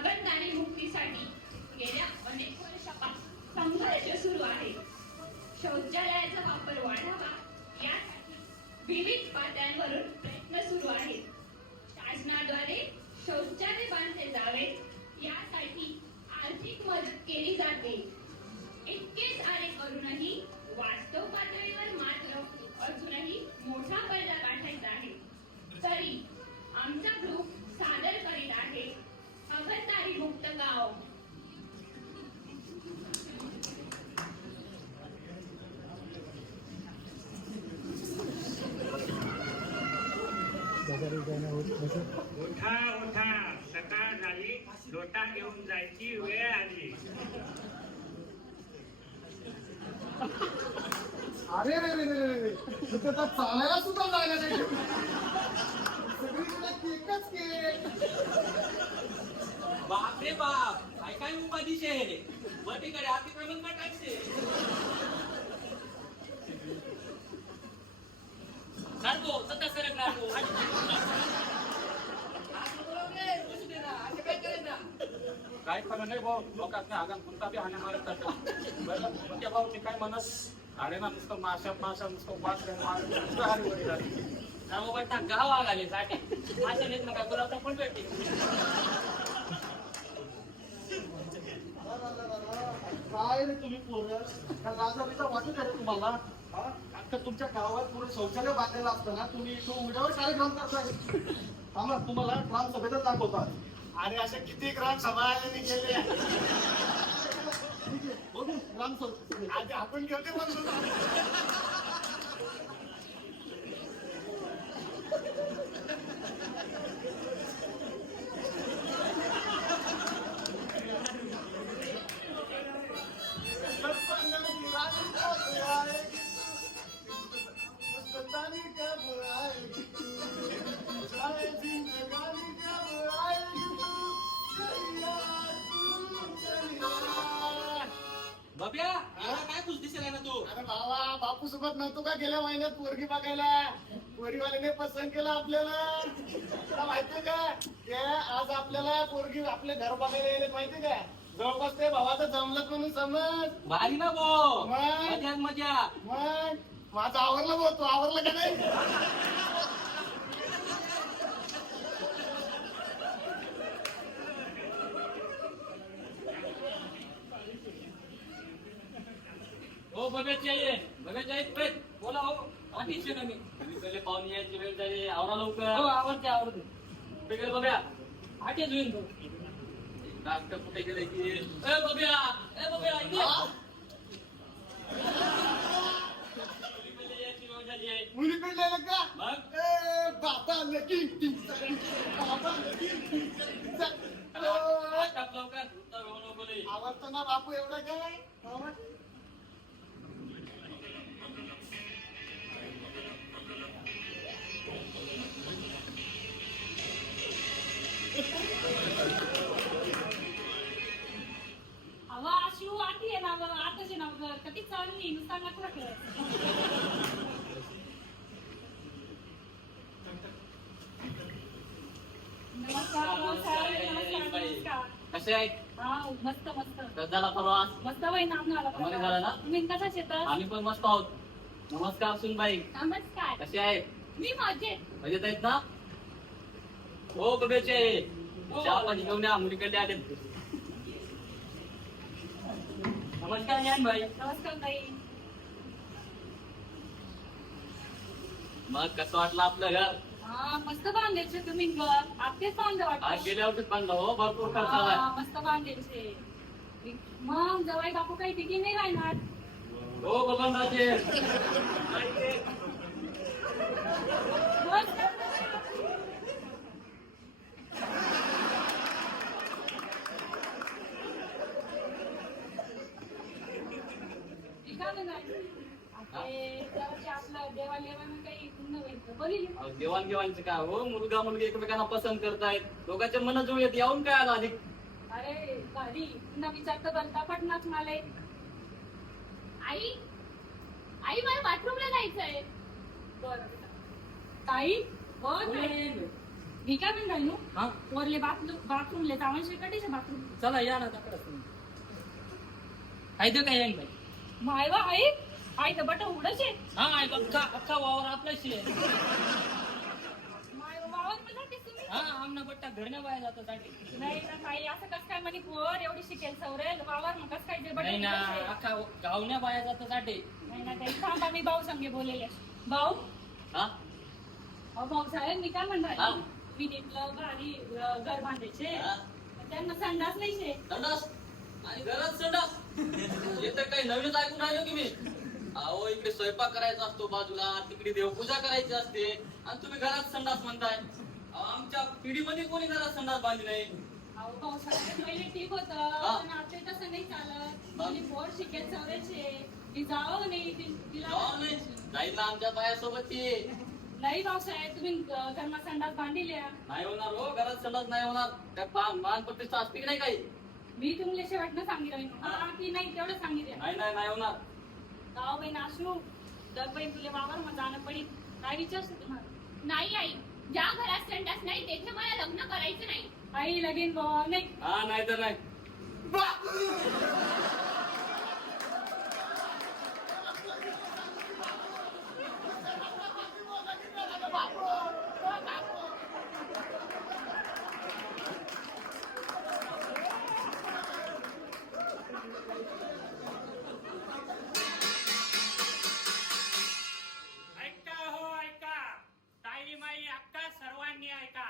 हागणदारी मुक्तीसाठी गेल्या अनेक वर्षापासून संघर्ष सुरू आहे. शौचालयाचा वापर वाढावा यासाठी विविध पातळ्यांवरून प्रयत्न सुरू आहेत. शासनाद्वारे शौचालय बांधले जावेत यासाठी आर्थिक मदत केली जाते. इतके सारे करूनही वास्तव पातळीवर मात्र अजूनही मोठा पडदा गाठायचा आहे. तरी आमचा ग्रुप सादर करीत आहे हागणदारी मुक्त गाव. उठा उठा, सकाळ झाली, लोटा घेऊन जायची वेळ आली. अरे रे रे रे रे इथे तर चालायला सुद्धा जायला नाही. सगळीकडे केकच केक. बाप रे बाप, काय काय उपाधीश आहे वटीकडे अतिक्रमण टाकते. काढतो सत्ता सरक राहतो. काय खरं नाही भाऊ, लोकांनी आगाम कोणता बी हाण्या मारत जातो. भाऊ ते काय म्हणस अरे ना नुसतं माशा नुसतं वाच नुसतं हरिवरी झाली. रामोबा गाव आगाले साठी माशा नेत नका गुलाबचा पण भेटते. काय रे तुम्ही पोरं, का राजाचा वाटत आहे तुम्हाला? आता तुमच्या गावात पुढे शौचालय बांधलेलं असताना तुम्ही इथं उघड्यावर कार्यक्रम करताय. थांबा, तुम्हाला ग्रामसभेतच दाखवतात. आणि अशा किती ग्रामसभा आयोजन केले. ठीक आहे, बघू ग्रामसभा. आज आपण घेते म्हणतो. बाब्या एवढा काय खुश दिसेल ना तू? अरे बाबा, बापू सोबत नव्हतो का गेल्या महिन्यात पोरगी बघायला? पोरीवाल्याने पसंत केलं आपल्याला. तुला माहितीये का ते आज आपल्याला पोरगी आपले घर बघायला यायला माहितीये का? जवळपास ते भावाचं जमलं म्हणून समज. भारी ना भाऊ, मग? मजाच मजा. मग माझं आवरलं भाऊ, तू आवरलं का नाही? हो बघायची आहे, बघायची आहे. बोला हो, आधीच ना मी पहिले पाहुणे यायची वेळ झाली. आवरा लवकर. हो आवडते आवडते. कुठे गेलं बघ्या? आठच होईल तो नाटक कुठे गेले की ए बघ्या इथे. मुली पेटलेलं का? मग ए बाबा लगीन बाबा लगीन. टाक लवकर नको लई. आवडतं ना बापू एवढं काय? अवा शिव आती आहे ना आताचे ना कधी चालली नुसतं नकरा नमस्कार. कसे आहेत? हा मस्त मस्त झाला प्रवास? मस्त बाई नाम बरं झालं ना? तुम्ही कसा शेतात? आम्ही पण मस्त आहोत. नमस्कार सुनबाई, नमस्कार. कसे आहेत? मी मजेत. मजेत आहेत ना? हो बघायचे चहा पाणी घेऊन या, मुलीकडे आले. नमस्कार यान भाई. नमस्कार ताई. मग कसं वाटलं आपलं घर? हा मस्त बांधायचे तुम्ही घर. आपलेच बांधा आज वाटत. गेल्या वर्षीच बांधलं हो, भरपूर खर्च आलाय. मस्त बांधायचे. मग जवाई बापू काही तिघी नाही राहणार. हो बबनराजे. मस्त. ठिकाण नाही. आपलं देवालेवानं काही पुण्य व्हायचं बोलिले. देवाणघेवाणचं काय हो, मुलगा मुलगी एकमेकांना पसंत करतायत, दोघांचे मन जुळत येऊन काय आला अधिक. अरे भारी पुन्हा विचारतं बनता पडणार मला. आई आई मला बाथरूमला जायचंय. बरं ताई बघ मी काय म्हणून राहिलो हा वरले बाथरूमले जावं शेकाटीचे बाथरूम चला या ना तकडे आहे तर काय येईन बाई माय वा आई तर बट उडच आहे हा आहे अख्खा वावर आपल्याशी आहे माय वावर मला ते तुम्ही हा आमना बट्टा घरनं बाहेर जातं साठी नाही ना काही असं कसं काय म्हणे पोर एवढी शिकेल सवरेल वावर मग कसं काय जे बट नाही ना अख्खा गावण्या बाहेर जातं साठी नाही ना काही थांबा मी भाऊ संगे बोलेले भाऊ हा भाऊ साहेब मी काय हा. म्हणणार मी नीटलं भारी घर बांधायचे हा. त्यांना संडास नाही शे संडास आणि घरात संडास हे तर काही नवीनच ऐकून राहिलो की मी अहो इकडे स्वयंपाक करायचा असतो बाजूला तिकडे देवपूजा करायची असते आणि तुम्ही घरात संडास म्हणताय अहो, आमच्या पिढीमध्ये कोणी घरात संडास बांधली नाही अहो भाऊ साहेब पहिले ठीक होतं हा. पण आता तसं नाही चालत हा. माझी पोर शिकेल सवरेचे ती जावं नाही तिला जाऊ नाही जाईल ना आमच्या बायासोबत ती नाही भाऊसाहेब तुम्ही घरमा संडास बांधिल्या नाही होणार हो घरात संडास नाही होणार त्या मान प्रतिष्ठा असते की नाही काही मी तुम्हाला शेवटनं सांगितलं की नाही तेवढं सांगितलं नाही होणार गाव बाई नाशू दरबाई तुला वावर मग जाणं पडेल काय विचारतो तुम्हाला नाही आई ज्या घरात संडास नाही तेथे मला लग्न करायचं नाही आई लगीन भाऊ नाही हा नाही तर नाही ऐका हो ऐका ताई माई अक्का सर्वांनी ऐका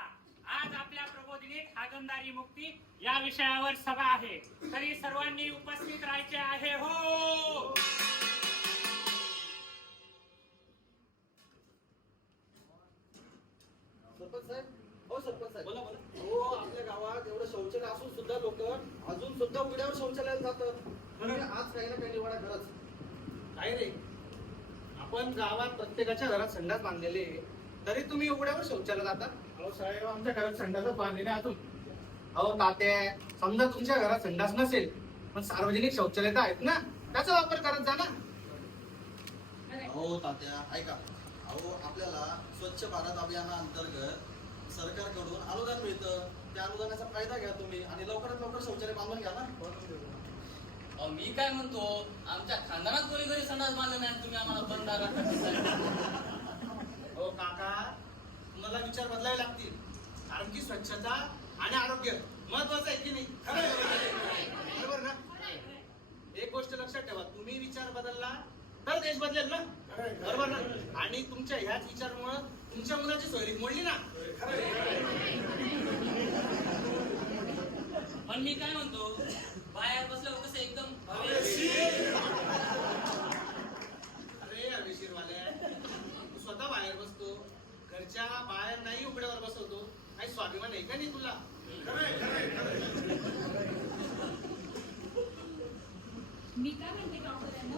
आज आपल्या प्रबोधिनीत हागणदारी मुक्ती या विषयावर सभा आहे तरी सर्वांनी उपस्थित राहायचे आहे हो सरपंच साहेब हो सरपंच साहेब बोला हो आपल्या गावात एवढं शौचालय असून सुद्धा लोक अजून सुद्धा उघड्यावर शौचालयाला जातात म्हणजे आज काही ना काही निवाडा खरंच काय रे आपण गावात प्रत्येकाच्या घरात संडास बांधलेले तरी तुम्ही उघड्यावर शौचालय जाता अहो साहेब आमच्या घरात संडासच बांधलेले अजून अहो तात्या समजा तुमच्या घरात संडास नसेल पण सार्वजनिक शौचालय तर आहेत ना त्याचा वापर करत जा ना हो तात्या ऐका अहो आपल्याला स्वच्छ भारत अभियानाअंतर्गत सरकारकडून अनुदान मिळतं त्या अनुदानाचा फायदा घ्या तुम्ही आणि लवकरात लवकर शौचालय बांधून घ्या ना अहो, मी काय म्हणतो आमच्या खानदानात कोणी घरी संडास बांधलं नाही तुम्ही आम्हाला बंधारा हो काका तुम्हाला विचार बदलावे लागतील कारण की स्वच्छता आणि आरोग्य महत्वाचं आहे की नाही बरोबर ना एक गोष्ट लक्षात ठेवा तुम्ही विचार बदलला तर देश बदलेल ना बरोबर ना आणि तुमच्या ह्याच विचारामुळे तुमच्या मुलाची सोयरीक मोडली ना पण मी काय म्हणतो बाहेर बसल्यावर कसं एकदम अरे हवेशीरवाले तू स्वतः बाहेर बसतो घरच्या बाहेर नाही उघड्यावर बसवतो काही स्वाभिमान आहे का नाही तुला मी काय म्हणते डॉक्टरांना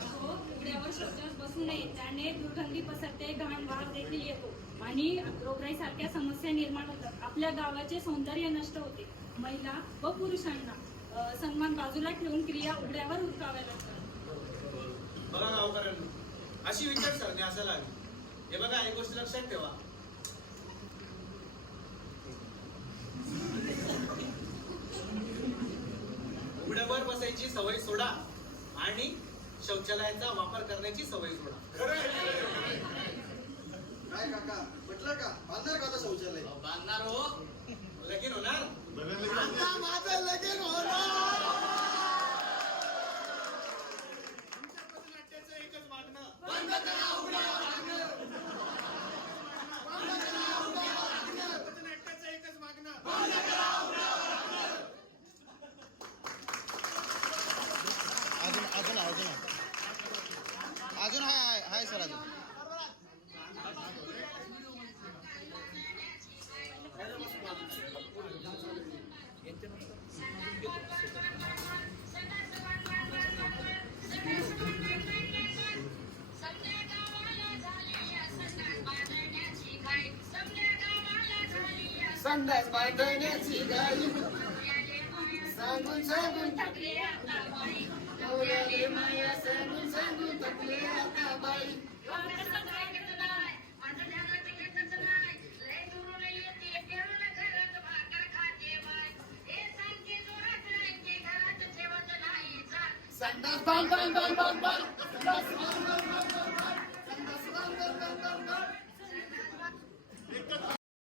अहो उघड्यावर शौचास बसू नये त्याने दुर्गंधी पसरते घाण वास देखील येतो आणि रोगराई सारख्या समस्या निर्माण होतात आपल्या गावाचे सौंदर्य नष्ट होते महिला व पुरुषांना सन्मान बाजूला ठेवून क्रिया उघड्यावर उरकाव्या लागतात बघा गावकऱ्यांना अशी विचारसरणी असायला हवी हे बघा एक गोष्ट लक्षात ठेवा उघड्यावर बसायची सवय सोडा आणि शौचालयाचा वापर करण्याची सवय सोडा काय काका म्हटलं का बांधणार का आता शौचालय बांधणार हो लगीन होणार आता माझं लगीन होणार आमच्या पथनाट्याचं एकच मागणं बंद करा उघड्यावर आणणं. बंद करा उघड्यावर आणणं. पथनाट्याचं एकच मागणं बंद करा उघड्यावर आणणं. अजून हाय सर अजून संडास बांधण्याची गाडी सांगून सांगून थकले आता बाई नवऱ्याने माया सांगून सांगून थकले आता बाई कसं जायचं नाही आता ध्यानात येतच नाही लय दुरून संडास बांध बांध बांध बांध बांध संडास बांध बांध बांध बांध बांध संडास बांध बांध बांध